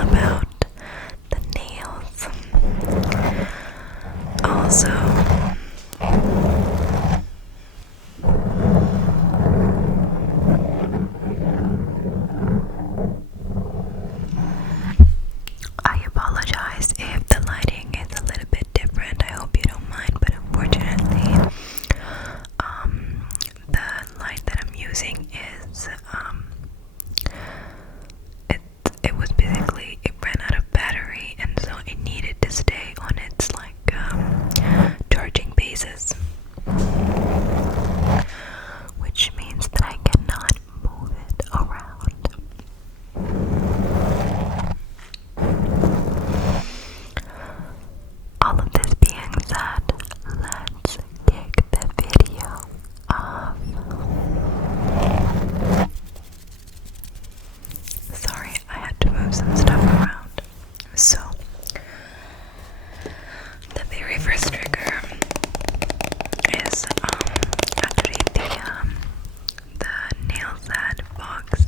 about the nails. Also, I apologize if the lighting is a little bit different. I hope you don't mind, but unfortunately, the light that I'm using is it was basically, it ran out of battery, and so it needed to stay on its charging basis, which means that I cannot move it around. All of this being said, let's kick the video off. Sorry, I had to move some stuff around. So, the very first trigger is actually the nail set box.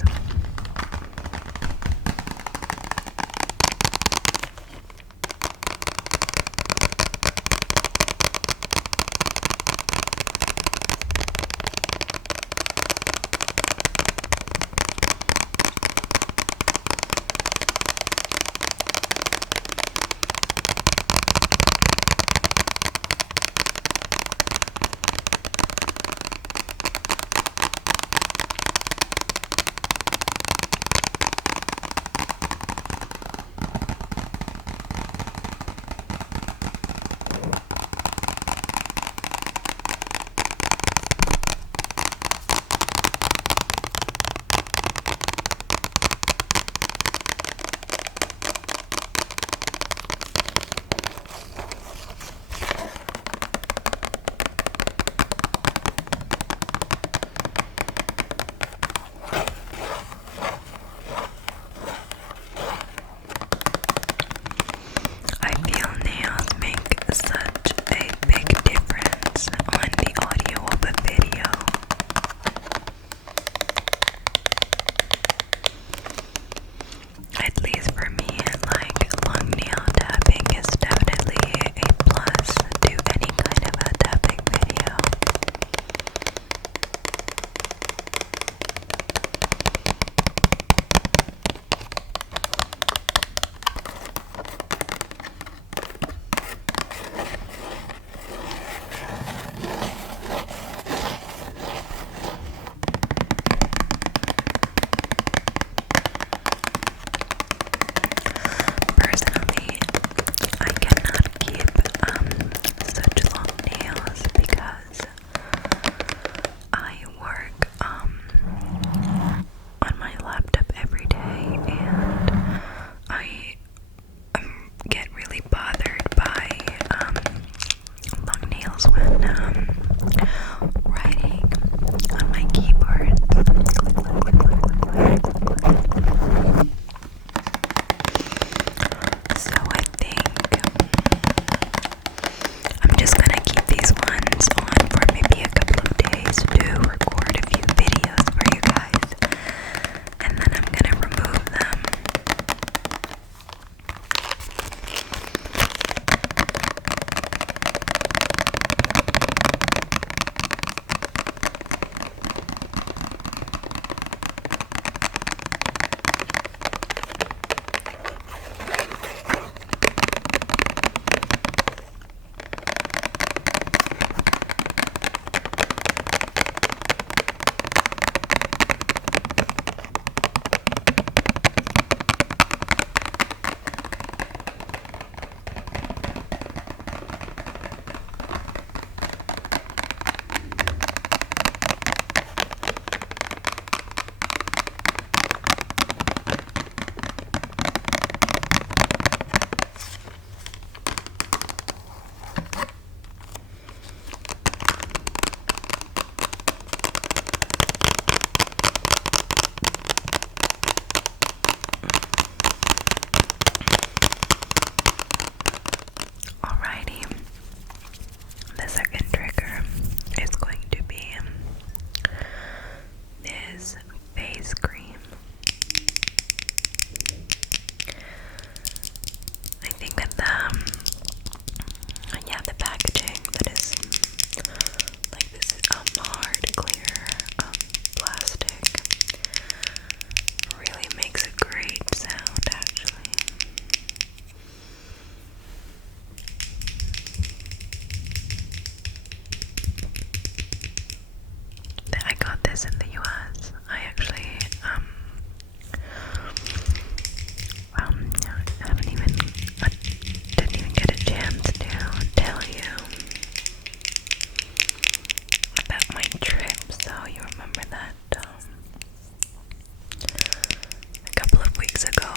weeks ago,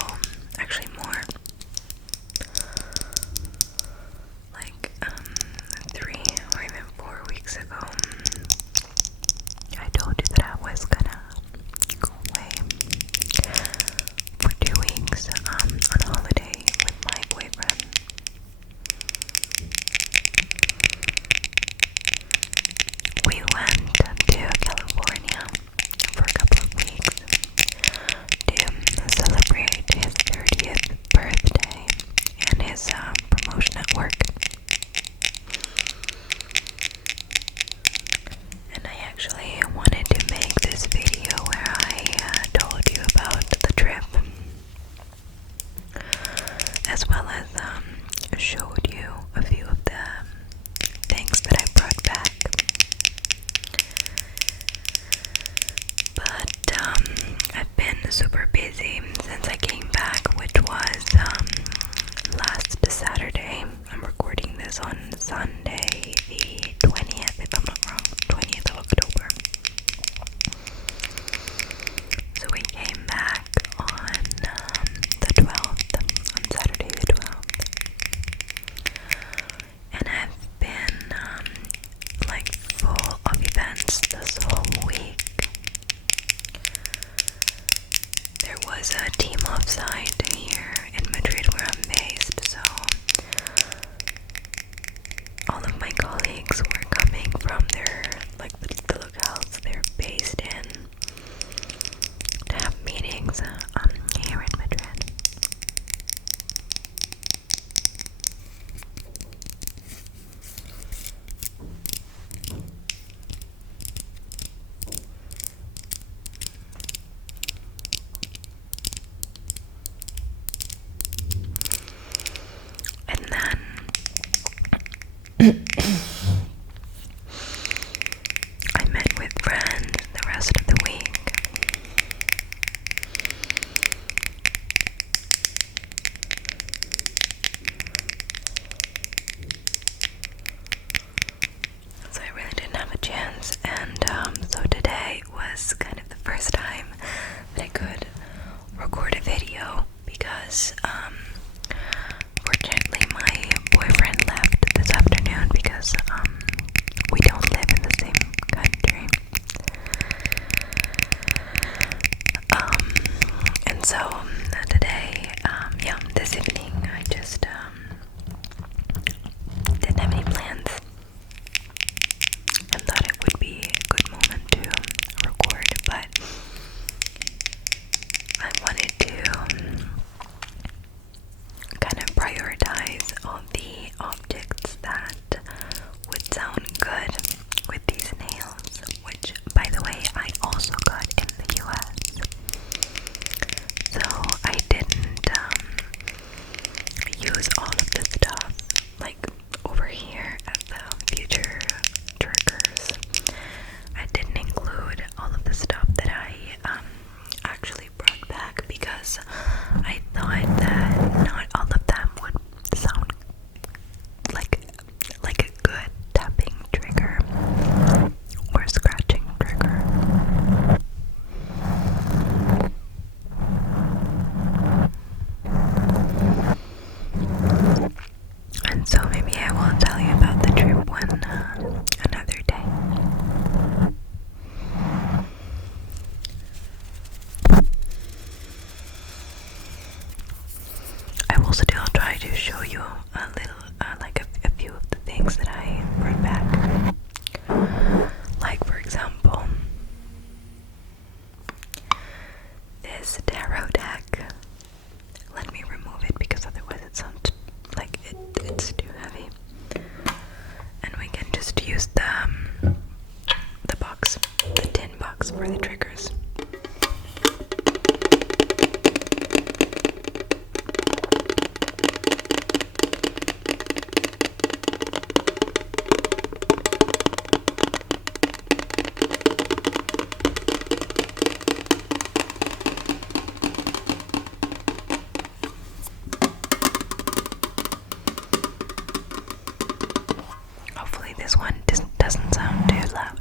actually more, like 3 or even 4 weeks ago, I told you that I was gonna go away for 2 weeks on holiday with my boyfriend. We went to California for a couple of weeks to celebrate his 30th birthday and his promotion at work. And I actually wanted to make this video where I told you about the trip, as well as showed you a few of the things that I brought back. But I've been super busy since I came back, which was last Saturday. I'm recording this on Sunday, the 20th, if I'm not wrong, 20th of October. So we came back on the 12th, on Saturday the 12th. And I've been like full of events this whole week. There was a team offsite here in Madrid where I'm based, so all of my colleagues were coming from their, like the locales they're based in, to have meetings here in Madrid. And then I met with friends the rest of the week. So I really didn't have a chance, and so today was kind of the first time that I could record a video because fortunately my boyfriend left this afternoon because we don't live in the same country. And so today, this evening I just didn't have any plans and thought it would be a good moment to record, but I wanted to kind of prioritize all the objects that would sound good with these nails, which, by the way, I also got in the US. So I didn't use all of the stuff like over here at the future triggers. I didn't include all of the stuff that I actually brought back because I thought that not all of them would sound like a good tapping trigger or scratching trigger. And so maybe I will tell you about the trip another day. I will still try to show you a little, like a few of the things that I brought back. Like, for example, this tarot deck. Let me remove it because otherwise it sounds like it's too heavy. And we can just use the box, the tin box for the triggers. Hopefully this one doesn't sound too loud.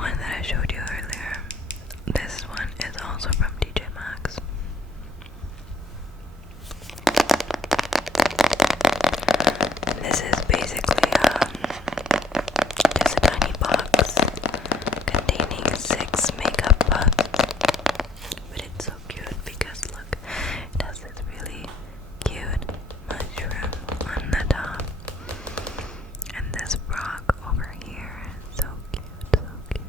one that I showed you earlier. This one is also from TJ Maxx. This is basically just a tiny box containing 6 makeup puffs. But it's so cute because look, it has this really cute mushroom on the top. And this rock over here. So cute, so cute.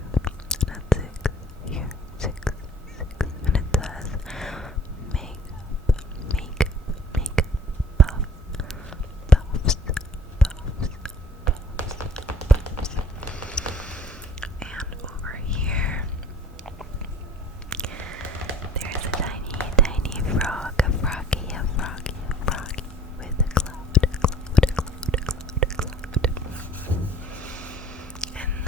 And that's 6 here. 6. And it says makeup puff. Puffs. And over here there's a tiny frog, a froggy with a cloud. And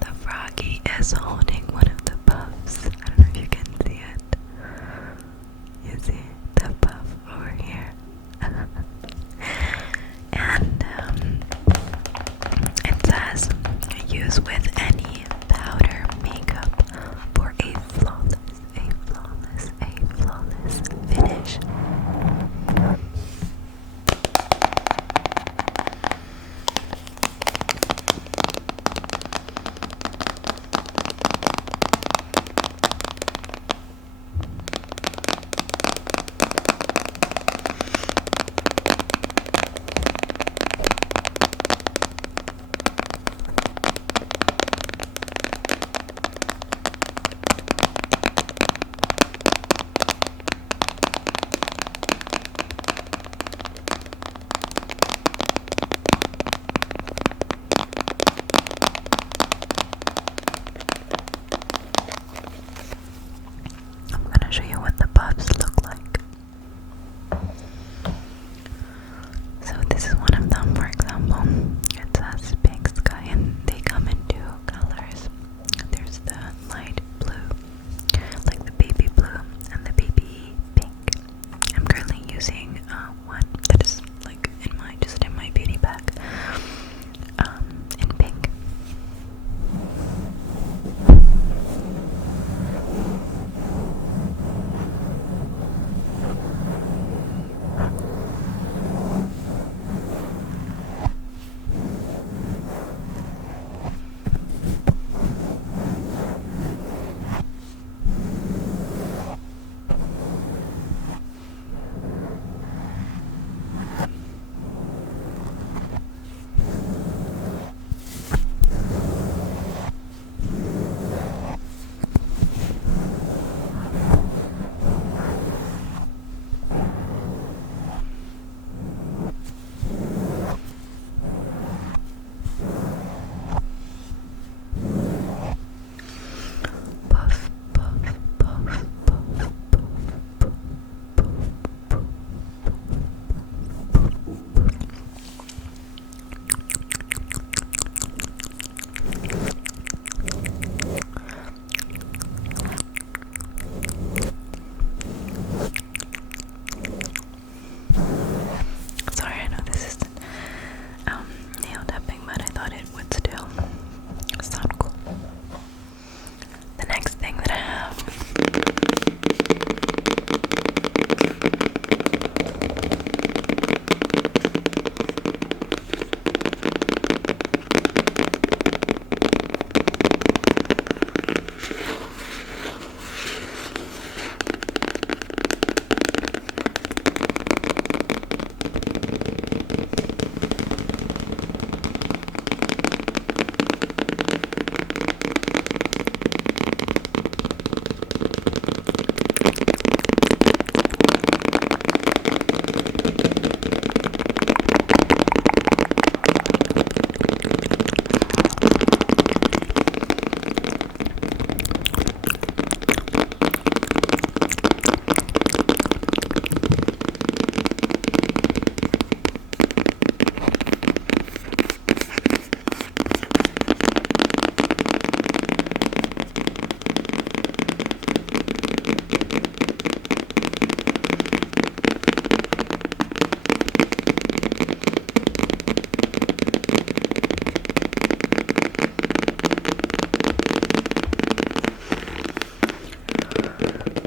the froggy is holding one of the puffs. I don't know if you can see it. You see the puff over here. And it says use with any powder makeup for a flawless finish.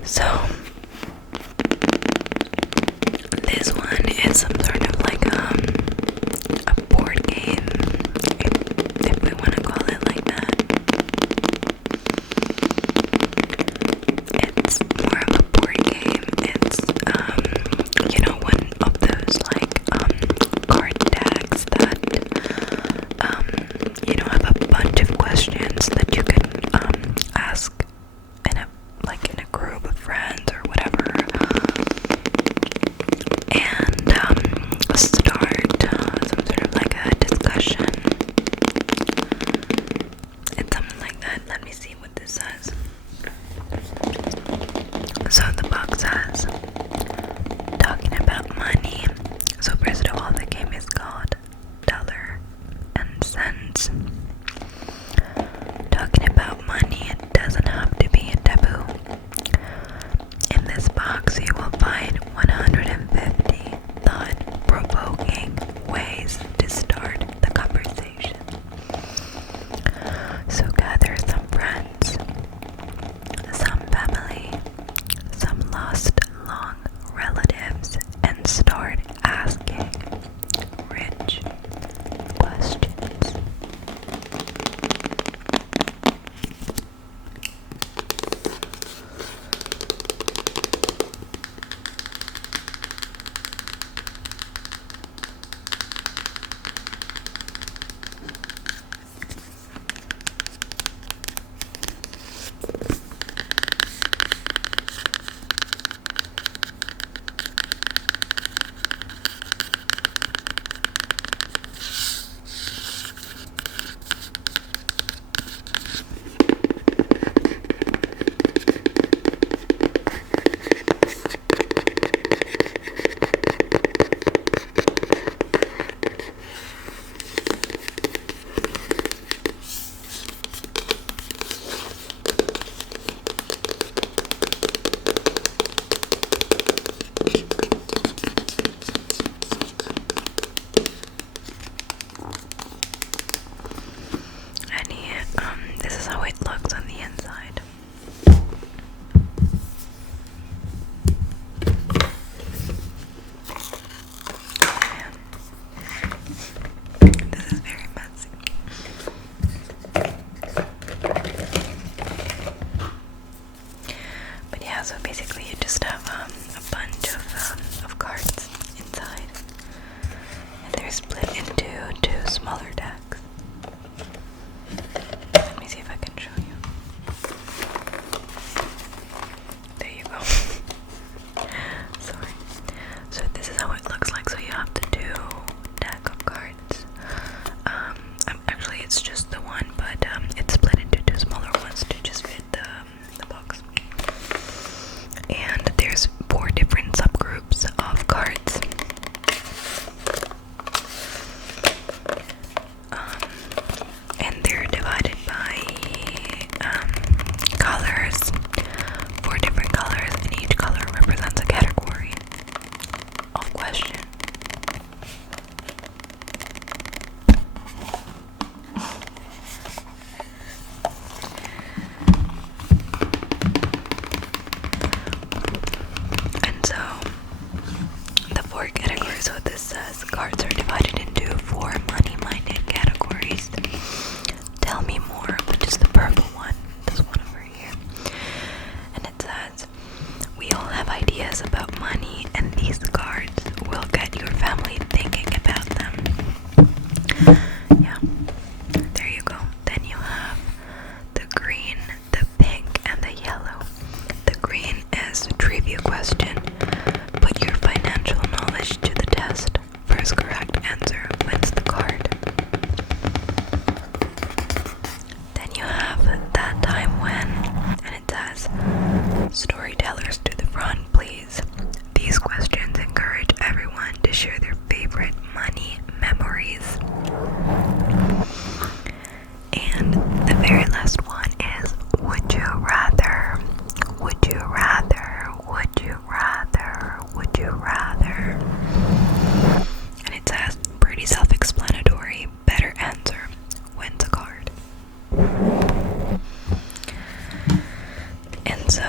So this one is some sort of like a board game, if we want to call it like that. It's more of a board game. It's one of those like card decks that have a bunch of questions that you can ask in a group of friends or whatever, and start some sort of like a discussion. It's something like that. Let me see what this says. So the box says, talking about money. So first of all, the game is called Dollar and Cents. Talking about money, it doesn't have to be a taboo. In this box, you will find 150 thought-provoking ways to start the conversation. So gather some friends, some family, some lost long relatives, and start asking rich questions. This is how it looks on the inside. Man, this is very messy. But yeah, so basically you just have a bunch of cards inside, and they're split into two smaller decks. Let me see if I can show you. There you go. Sorry. So this is how it looks like. So you have the two deck of cards. Actually it's just the one, but it's split into two smaller ones to just fit the box. And there's 4 different subgroups of cards. And they're divided by colors, 4 different colors, and each color represents a category of question. And so the 4 categories, so this says cards are divided into 4 money-minded categories. Tell me more, which is the purple one, this one over here. And it says, we all have ideas about money, and these cards will get your family thinking about them. Yeah, there you go. Then you have the green, the pink, and the yellow. The green is a trivia question. Put your financial knowledge to the test. First correct answer wins the card. Then you have that time when, and it says, storytellers to the front, please. These questions encourage everyone to share their favorite money memories. And the very last one is, would you rather? Would you rather? Would you rather? Would you rather? And it says, pretty self-explanatory. Better answer wins a card. And so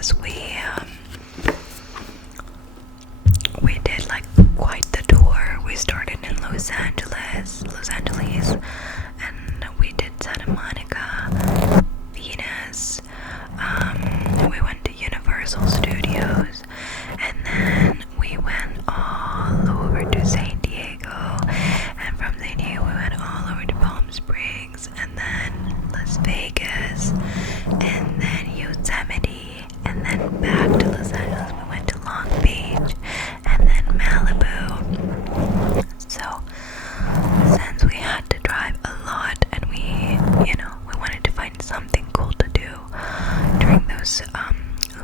because we did like quite the tour. We started in Los Angeles, and we did Santa Monica, Venus. We went to Universal Studios, and then we went all over to San Diego, and from San Diego we went all over to Palm Springs, and then Las Vegas, and then Yosemite, and then back to Los Angeles. We went to Long Beach, and then Malibu. So since we had to drive a lot, and we wanted to find something cool to do during those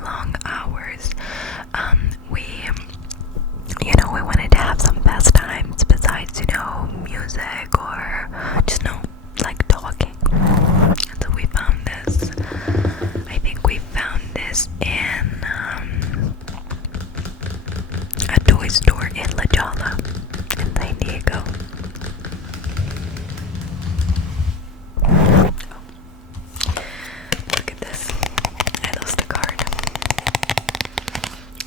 long hours, we wanted to have some pastimes besides music or just like talking. And so we found this. I think we found this in a toy store in La Jolla in San Diego. Oh. Look at this. I lost a card.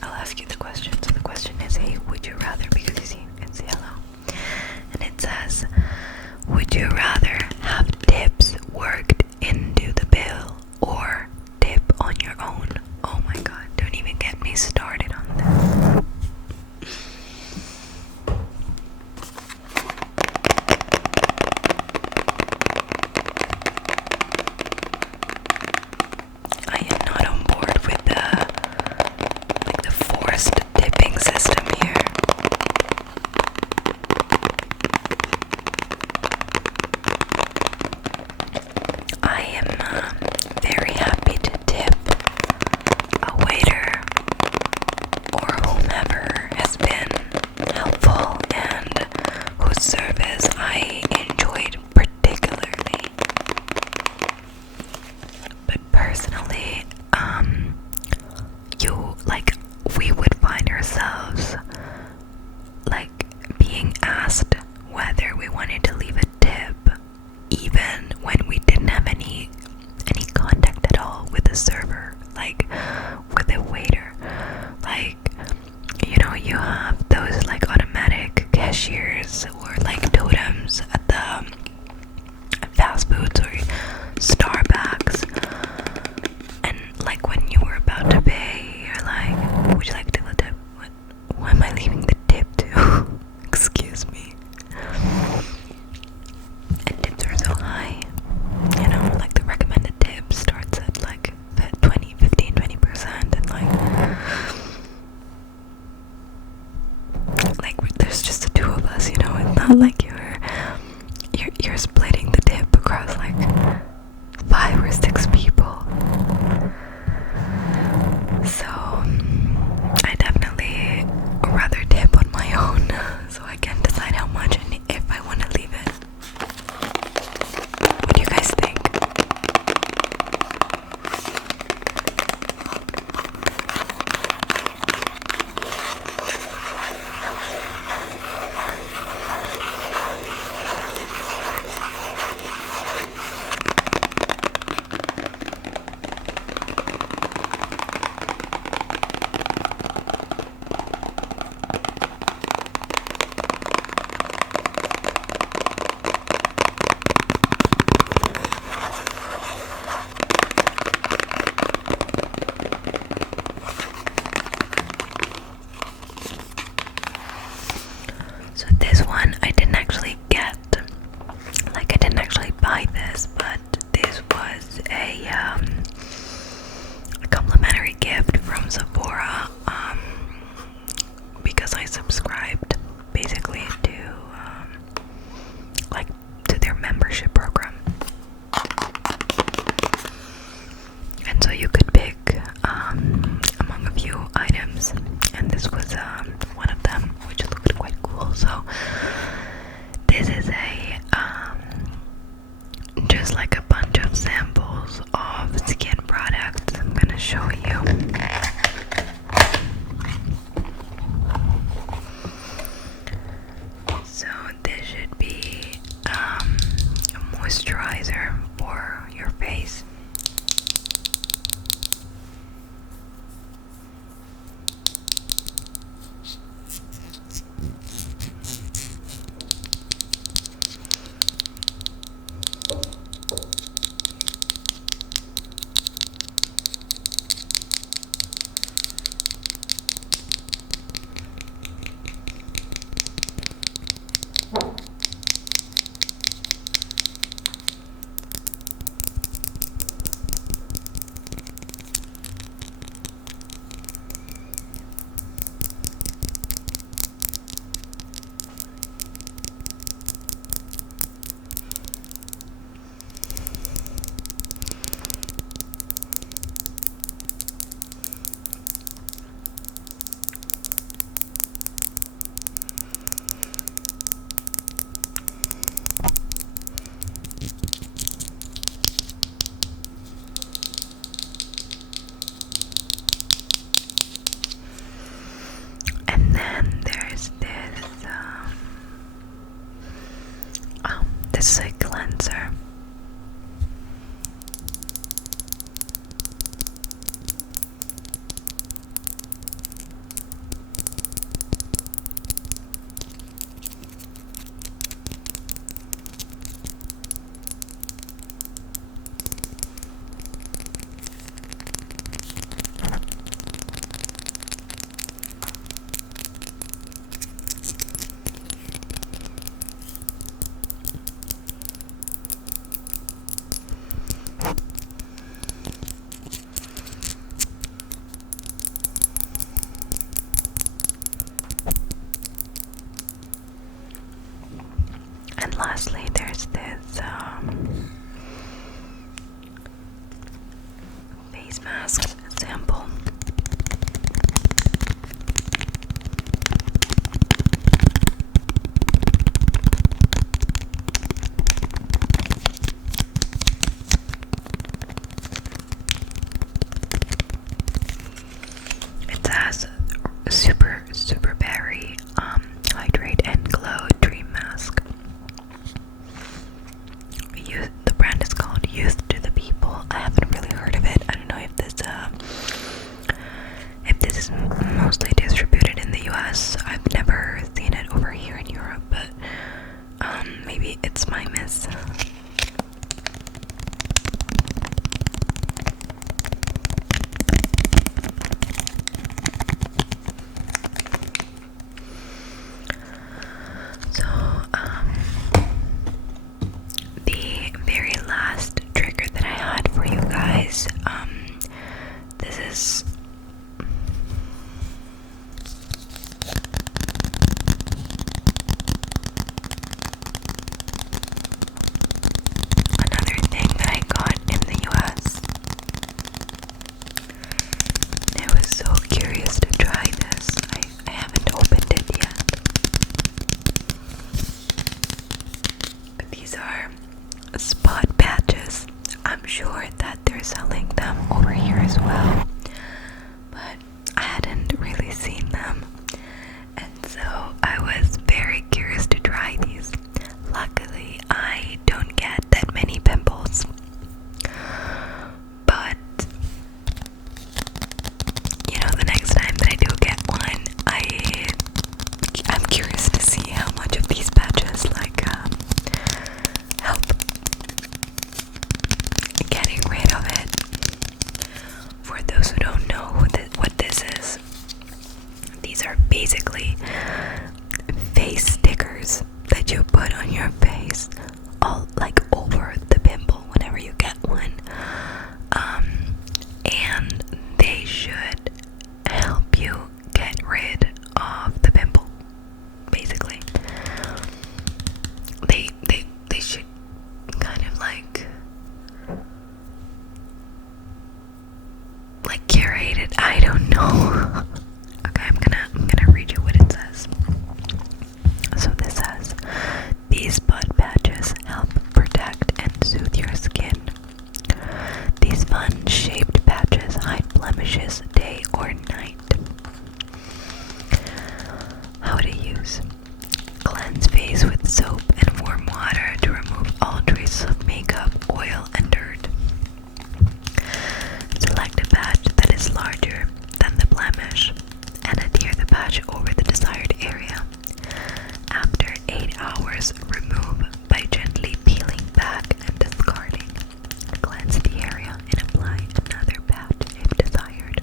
I'll ask you the question. So the question is, hey, would you rather, because you see it's yellow, and it says, would you rather have tips worked into the bill or tip on your own? Oh my god, don't even get me started on this. I am not on board with the forced tipping system here. I am very happy to tip a waiter or whomever has been helpful and whose service I enjoyed particularly. But personally, we would find ourselves like being asked whether we wanted to leave a tip even when we didn't have any contact at all with the server, like with the waiter. Like, you have those like automatic cashiers or like totems at the fast foods or Starbucks, and like when you were about to pay, you're like, would you like to leave a tip? What am I leaving the tip to? Excuse me. And tips are so high. Like the recommended tip starts at like 15-20%, and like there's just the two of us, it's not like you're splitting the tip across like 5 or 6 people. So I definitely rather tip on my own, so I can decide how much and if I want to leave it. What do you guys think? So this one I didn't actually get, like I didn't actually buy this, but this was a complimentary gift from Sephora, because I subscribed basically to their membership program, and so you could pick among a few items, and this was one of them, which looked quite cool. So this is just like a bunch of samples of skin products. I'm gonna show you. So this should be a moisturizer for your face. never seen it over here in Europe, but maybe it's my miss. So, the very last trigger that I had for you guys, this is another thing that I got in the US. I was so curious to try this. I haven't opened it yet. But these are spot patches. I'm sure that they're selling them over here as well, but I hadn't really seen them, and so I was very curious to try these. Luckily, I don't get that many pimples, but you know, the next time that I do get one, I'm curious to see how much of these patches help getting rid of it. For those who don't know what this is, these are basically face stickers that you put on your face, all like over the pimple whenever you get one, and they should help you get rid of the pimple. Basically, they should kind of like curate it. I don't know. Okay, I'm gonna read you what it says. So this says, these spot patches help protect and soothe your skin. These fun-shaped patches hide blemishes day or night. How to use: cleanse face with soap and warm water to remove all traces of makeup, oil, and dirt. Select a patch that is larger than the blemish and adhere the patch over the desired area. After 8 hours, remove by gently peeling back and discarding. Cleanse the area and apply another patch if desired.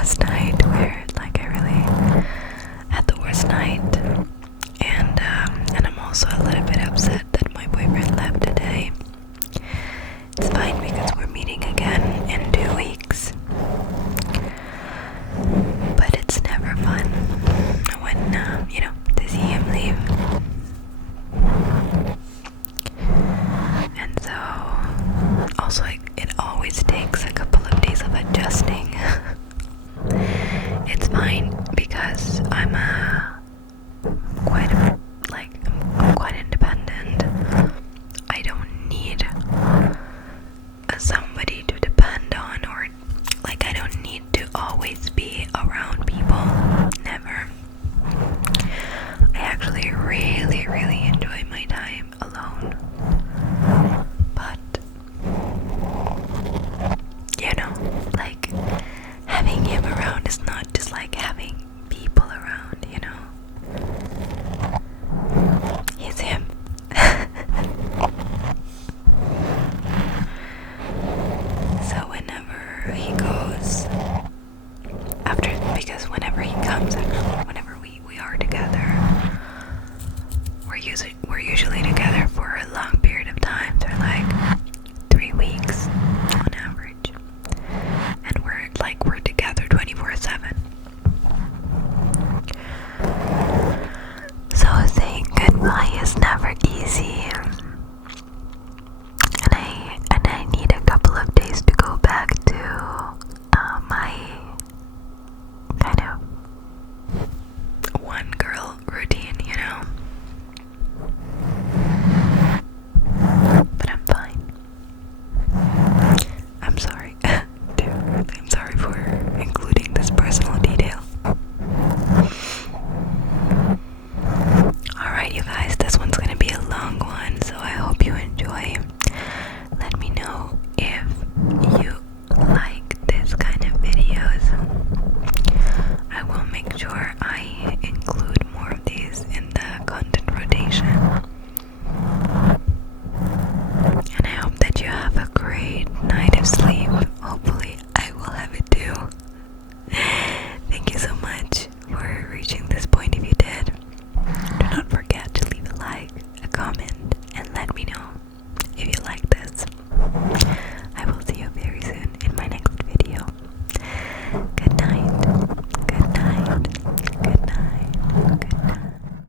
last night where like I really had the worst night, and I'm also a little bit upset that my boyfriend left today. It's fine because we're meeting again in 2 weeks, but it's never fun when you know, to see him leave. And so also it always takes a couple of days of adjusting. It's fine because I'm quite a